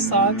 7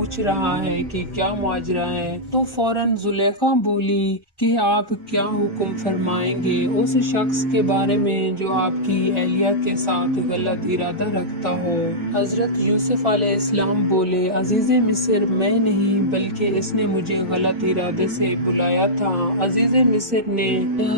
پوچھ رہا ہے کہ کیا ماجرا ہے، تو فوراً زلیخا بولی کہ آپ کیا حکم فرمائیں گے اس شخص کے بارے میں جو آپ کی اہلیہ کے ساتھ غلط ارادہ رکھتا ہو۔ حضرت یوسف علیہ السلام بولے، عزیز مصر، میں نہیں بلکہ اس نے مجھے غلط ارادے سے بلایا تھا۔ عزیز مصر نے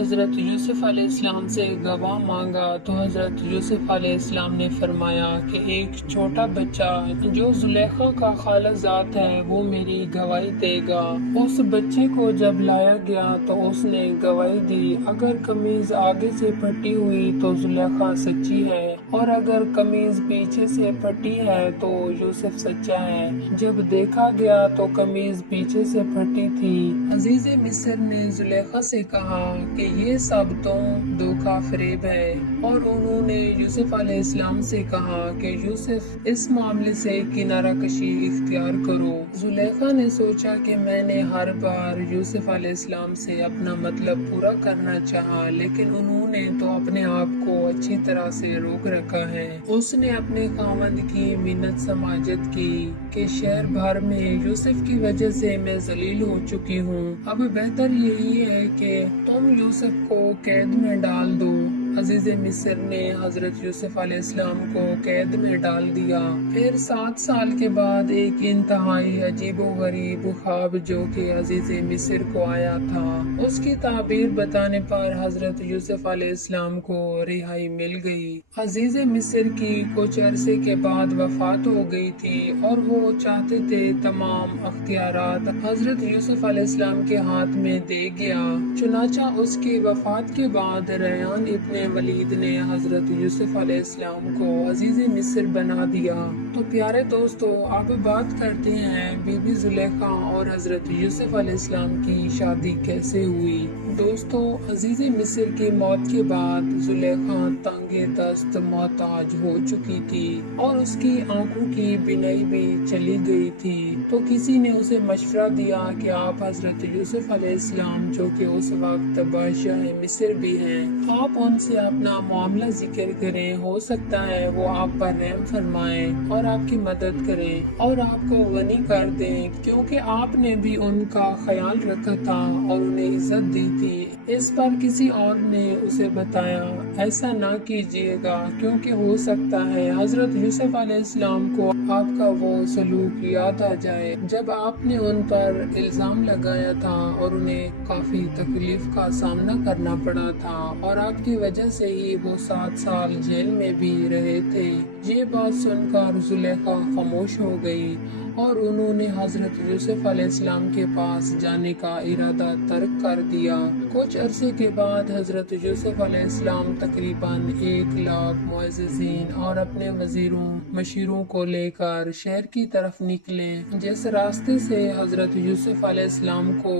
حضرت یوسف علیہ السلام سے گواہ مانگا تو حضرت یوسف علیہ السلام نے فرمایا کہ ایک چھوٹا بچہ جو زلیخا کا خالہ زاد ہے وہ میری گواہی دے گا۔ اس بچے کو جب لایا گیا تو اس نے گواہی دی، اگر قمیض آگے سے پھٹی ہوئی تو زلیخا سچی ہے اور اگر قمیض پیچھے سے پھٹی ہے تو یوسف سچا ہے۔ جب دیکھا گیا تو قمیض پیچھے سے پھٹی تھی۔ عزیز مصر نے زلیخا سے کہا کہ یہ سب تو دھوکہ فریب ہے، اور انہوں نے یوسف علیہ السلام سے کہا کہ یوسف اس معاملے سے کنارہ کشی اختیار کرو۔ زلیخا نے سوچا کہ میں نے ہر بار یوسف علیہ السلام سے اپنا مطلب پورا کرنا چاہا، لیکن انہوں نے تو اپنے آپ کو اچھی طرح سے روک رکھا ہے۔ اس نے اپنے خاوند کی منت سماجت کی کہ شہر بھر میں یوسف کی وجہ سے میں ذلیل ہو چکی ہوں، اب بہتر یہی ہے کہ تم یوسف کو قید میں ڈال دو۔ عزیز مصر نے حضرت یوسف علیہ السلام کو قید میں ڈال دیا۔ پھر 7 سال کے بعد ایک انتہائی عجیب و غریب خواب جو کہ عزیز مصر کو آیا تھا، اس کی تعبیر بتانے پر حضرت یوسف علیہ السلام کو رہائی مل گئی۔ عزیز مصر کی کچھ عرصے کے بعد وفات ہو گئی تھی اور وہ چاہتے تھے تمام اختیارات حضرت یوسف علیہ السلام کے ہاتھ میں دے گیا۔ چنانچہ اس کی وفات کے بعد ریان ابن ولید نے حضرت یوسف علیہ السلام کو عزیز مصر بنا دیا۔ تو پیارے دوستو، اب بات کرتے ہیں بی بی زلیخا اور حضرت یوسف علیہ السلام کی شادی کیسے ہوئی۔ دوستو، عزیز مصر کی موت کے بعد زلیخا تنگ دست محتاج ہو چکی تھی اور اس کی آنکھوں کی بینائی بھی چلی گئی تھی۔ تو کسی نے اسے مشورہ دیا کہ آپ حضرت یوسف علیہ السلام جو کہ اس وقت بادشاہ مصر بھی ہیں، آپ ان سے اپنا معاملہ ذکر کریں، ہو سکتا ہے وہ آپ پر رحم فرمائیں اور آپ کی مدد کریں اور آپ کو غنی کر دیں، کیونکہ آپ نے بھی ان کا خیال رکھا تھا اور انہیں عزت دی تھی۔ اس پر کسی اور نے اسے بتایا، ایسا نہ کیجیے گا کیونکہ ہو سکتا ہے حضرت یوسف علیہ السلام کو آپ کا وہ سلوک یاد آ جائے جب آپ نے ان پر الزام لگایا تھا اور انہیں کافی تکلیف کا سامنا کرنا پڑا تھا اور آپ کی وجہ سے ہی وہ 7 سال جیل میں بھی رہے تھے۔ یہ بات سن کر زلیخا خاموش ہو گئی اور انہوں نے حضرت یوسف علیہ السلام کے پاس جانے کا ارادہ ترک کر دیا۔ کچھ عرصے کے بعد حضرت یوسف علیہ السلام تقریباً 1 لاکھ معززین اور اپنے وزیروں مشیروں کو لے کر شہر کی طرف نکلے۔ جس راستے سے حضرت یوسف علیہ السلام کو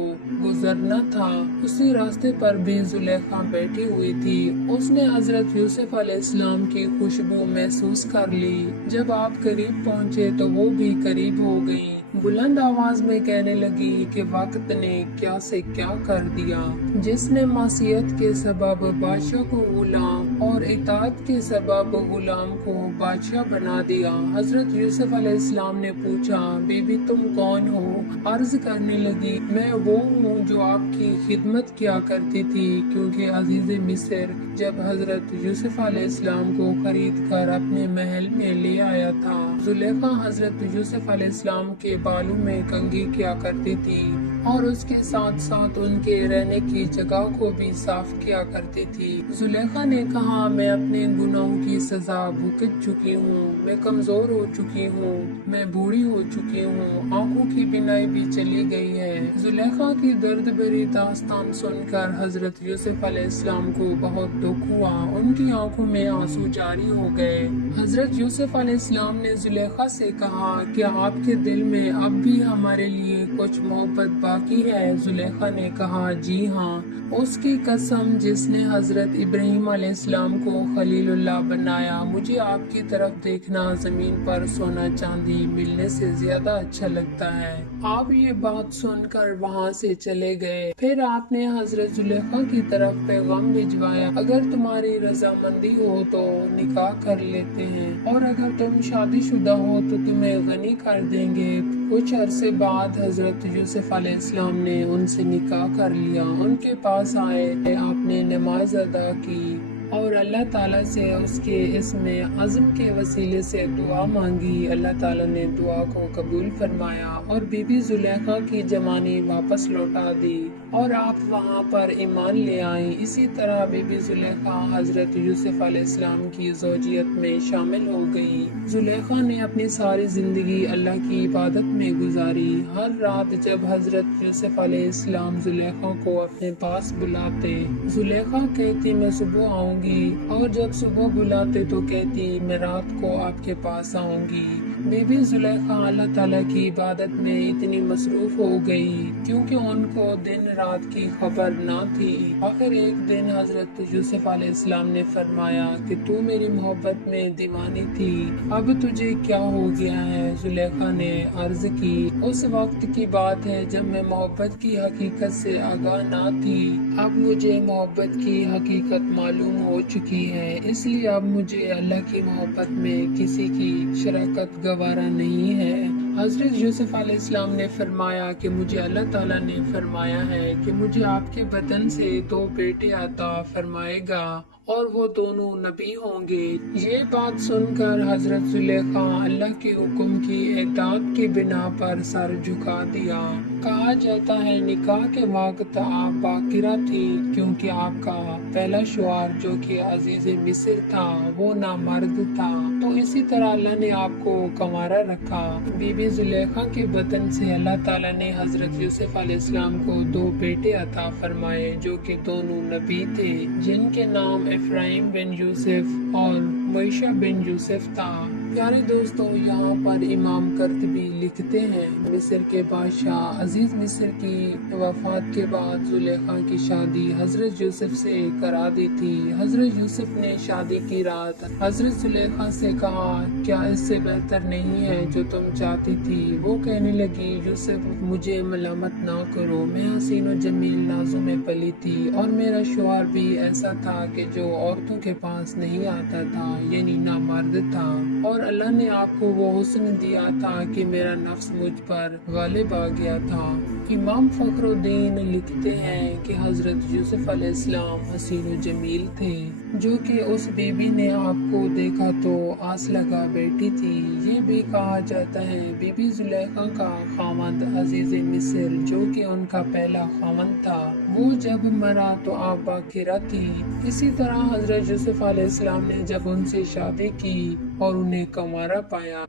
گزرنا تھا اسی راستے پر بھی زلیخا بیٹھی ہوئی تھی۔ اس نے حضرت یوسف علیہ السلام کی خوشبو محسوس کر لی۔ جب آپ قریب پہنچے تو وہ بھی قریب ہو گئیں۔ بلند آواز میں کہنے لگی کہ وقت نے کیا سے کیا کر دیا، جس نے معصیت کے سبب بادشاہ کو غلام اور اطاعت کے سبب غلام کو بادشاہ بنا دیا۔ حضرت یوسف علیہ السلام نے پوچھا، بی بی تم کون ہو؟ عرض کرنے لگی، میں وہ ہوں جو آپ کی خدمت کیا کرتی تھی، کیونکہ عزیز مصر جب حضرت یوسف علیہ السلام کو خرید کر اپنے محل میں لے آیا تھا، زلیخا حضرت یوسف علیہ السلام کے بالوں میں کنگھی کیا کرتی تھی اور اس کے ساتھ ساتھ ان کے رہنے کی جگہ کو بھی صاف کیا کرتی تھی۔ زلیخا نے کہا، میں اپنے گناہوں کی سزا بھگت چکی ہوں، میں کمزور ہو چکی ہوں، میں بوڑھی ہو چکی ہوں، آنکھوں کی بینائی بھی چلی گئی ہے۔ زلیخا کی درد بھری داستان سن کر حضرت یوسف علیہ السلام کو بہت دکھ ہوا، ان کی آنکھوں میں آنسو جاری ہو گئے۔ حضرت یوسف علیہ السلام نے زلیخا سے کہا، کیا آپ کے دل میں اب بھی ہمارے لیے کچھ محبت خدا کی ہے؟ زلیخا نے کہا جی ہاں، اس کی قسم جس نے حضرت ابراہیم علیہ السلام کو خلیل اللہ بنایا، مجھے آپ کی طرف دیکھنا زمین پر سونا چاندی ملنے سے زیادہ اچھا لگتا ہے۔ آپ یہ بات سن کر وہاں سے چلے گئے۔ پھر آپ نے حضرت زلیخا کی طرف پیغام بھجوایا، اگر تمہاری رضامندی ہو تو نکاح کر لیتے ہیں، اور اگر تم شادی شدہ ہو تو تمہیں غنی کر دیں گے۔ کچھ عرصے بعد حضرت یوسف علیہ السلام نے ان سے نکاح کر لیا۔ ان کے پاس آئے، آپ نے نماز ادا کی اور اللہ تعالیٰ سے اس کے اسم اعظم کے وسیلے سے دعا مانگی۔ اللہ تعالیٰ نے دعا کو قبول فرمایا اور بی بی زلیخا کی جوانی واپس لوٹا دی اور آپ وہاں پر ایمان لے آئیں۔ اسی طرح بی بی زلیخا حضرت یوسف علیہ السلام کی زوجیت میں شامل ہو گئی۔ زلیخا نے اپنی ساری زندگی اللہ کی عبادت میں گزاری۔ ہر رات جب حضرت یوسف علیہ السلام زلیخا کو اپنے پاس بلاتے، زلیخا کہتی میں صبح آؤں گی، اور جب صبح بلاتے تو کہتی میں رات کو آپ کے پاس آؤں گی۔ بی بی زلیخا اللہ تعالیٰ کی عبادت میں اتنی مصروف ہو گئی کیونکہ ان کو دن رات کی خبر نہ تھی۔ آخر ایک دن حضرت یوسف علیہ السلام نے فرمایا کہ تو میری محبت میں دیوانی تھی، اب تجھے کیا ہو گیا ہے؟ زلیخا نے عرض کی اس وقت کی بات ہے جب میں محبت کی حقیقت سے آگاہ نہ تھی، اب مجھے محبت کی حقیقت معلوم ہو چکی ہے، اس لیے اب مجھے اللہ کی محبت میں کسی کی شراکت گوارا نہیں ہے۔ حضرت یوسف علیہ السلام نے فرمایا کہ مجھے اللہ تعالیٰ نے فرمایا ہے کہ مجھے آپ کے بدن سے 2 بیٹے عطا فرمائے گا اور وہ دونوں نبی ہوں گے۔ یہ بات سن کر حضرت زلیخا اللہ کے حکم کی اطاعت کی بنا پر سر جھکا دیا۔ کہا جاتا ہے نکاح کے وقت آپ باکرہ تھی کیونکہ آپ کا پہلا شوہر جو کہ عزیز مصر تھا وہ نامرد تھا، تو اسی طرح اللہ نے آپ کو کنوارا رکھا۔ بی بی زلیخا کے بدن سے اللہ تعالیٰ نے حضرت یوسف علیہ السلام کو 2 بیٹے عطا فرمائے جو کہ دونوں نبی تھے، جن کے نام افراہیم بن یوسف اور معیشہ بن یوسف تھا۔ پیارے دوستو، یہاں پر امام قرطبی لکھتے ہیں مصر کے بادشاہ عزیز مصر کی وفات کے بعد زلیخا کی شادی حضرت یوسف سے کرا دی تھی۔ حضرت یوسف نے شادی کی رات حضرت زلیخا سے کہا کیا اس سے بہتر نہیں ہے جو تم چاہتی تھی؟ وہ کہنے لگی یوسف مجھے ملامت نہ کرو، میں حسین و جمیل نازوں میں پلی تھی اور میرا شوہر بھی ایسا تھا کہ جو عورتوں کے پاس نہیں آتا تھا، یعنی نامرد تھا، اور اللہ نے آپ کو وہ حسن دیا تھا کہ میرا نفس مجھ پر غالب آ گیا تھا۔ امام فخر الدین لکھتے ہیں کہ حضرت یوسف علیہ السلام حسین و جمیل تھے، جو کہ اس بی بی نے آپ کو دیکھا تو آس لگا بیٹھی تھی۔ یہ بھی کہا جاتا ہے بی بی زلیخا کا خاوند عزیز مصر جو کہ ان کا پہلا خاوند تھا، وہ جب مرا تو آپ باکرہ تھی۔ اسی طرح حضرت یوسف علیہ السلام نے جب ان سے شادی کی اور انہیں کنوارا پایا